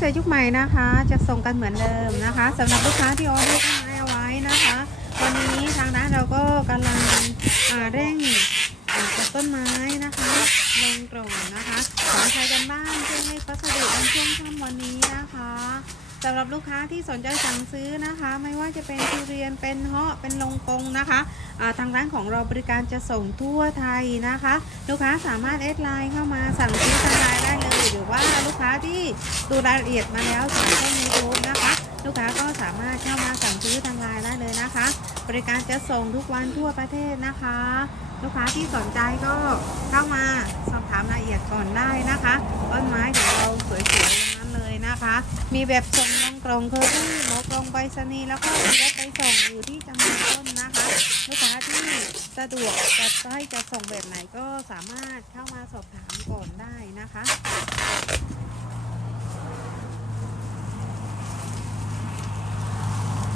ษตรยุคใหม่นะคะ จะส่งกันเหมือนเดิมนะคะสำหรับลูกค้าที่ออเดอร์ต้นไม้เอาไว้นะคะ วันนี้ทางร้านเราก็กำลังเร่งอ่าจัดต้นไม้นะคะลงกล่องนะคะขอใช้กันบ้านเพื่อให้พัสดุในช่วงค่ำวันนี้นะคะสำหรับลูกค้าที่สนใจสั่งซื้อนะคะ ไม่ว่าจะเป็นทุเรียนเป็นเฮาะเป็นลงกงนะคะทางร้านของเราบริการจะส่งทั่วไทยนะคะ ลูกค้าสามารถแอดไลน์เข้ามาสั่งซื้อทางไลน์ได้เลยหรือว่า ที่ดูรายละเอียดมาแล้วจากช่องยูทูบนะคะ ลูกค้าก็สามารถเข้ามาสั่งซื้อทางไลน์ได้เลยนะคะ บริการจะส่งทุกวันทั่วประเทศนะคะ ลูกค้าที่สนใจก็เข้ามาสอบถามรายละเอียดก่อนได้นะคะต้นไม้ของเราสวยๆทั้งนั้นเลยนะคะ มีแบบส่งลงกล่องเคอรี่หมอกลงไปรษณีย์แล้วก็มีรถไปส่งอยู่ที่จำนวนต้นนะคะ ลูกค้าที่สะดวกจะให้จะส่งแบบไหนก็สามารถเข้ามาสอบถามก่อนได้นะคะ